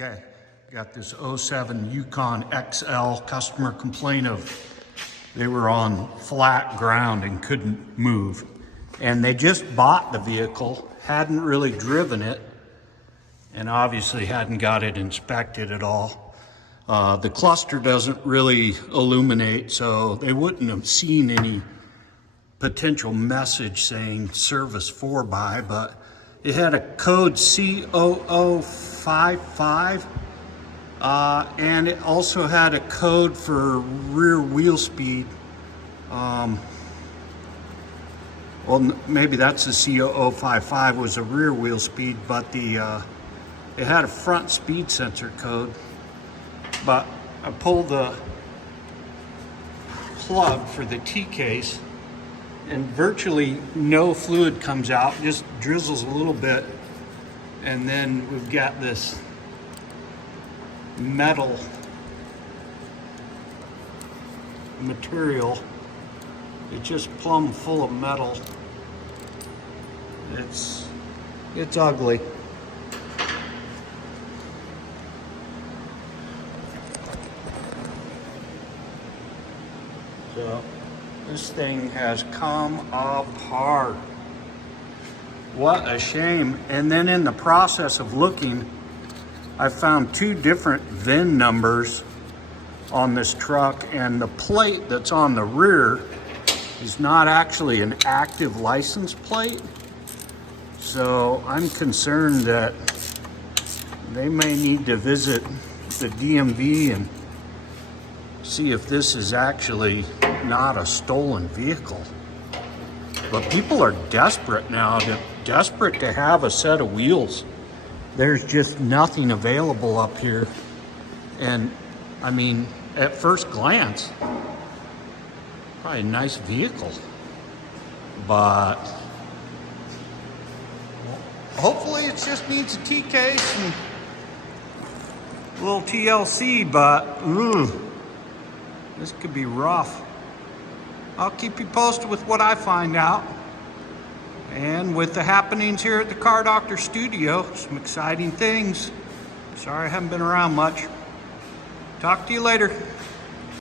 Okay, got this '07 Yukon XL. Customer complaint of they were on flat ground and couldn't move. And they just bought the vehicle, hadn't really driven it, and obviously hadn't got it inspected at all. The cluster doesn't really illuminate, so they wouldn't have seen any potential message saying service 4x, but it had a code C0055, and it also had a code for rear wheel speed. Well, maybe that's the C0055 was a rear wheel speed, but it had a front speed sensor code. But I pulled the plug for the T-case and virtually no fluid comes out, just drizzles a little bit. And then we've got this metal material. It's just plumb full of metal. It's ugly. So this thing has come apart. What a shame. And then in the process of looking, I found two different VIN numbers on this truck, and the plate that's on the rear is not actually an active license plate. So I'm concerned that they may need to visit the DMV and see if this is actually not a stolen vehicle. But people are desperate now. They're desperate to have a set of wheels. There's just nothing available up here. And I mean, at first glance, probably a nice vehicle, but hopefully it just needs a T-case and a little TLC, but this could be rough. I'll keep you posted with what I find out. And with the happenings here at the Car Doctor Studio, some exciting things. Sorry I haven't been around much. Talk to you later.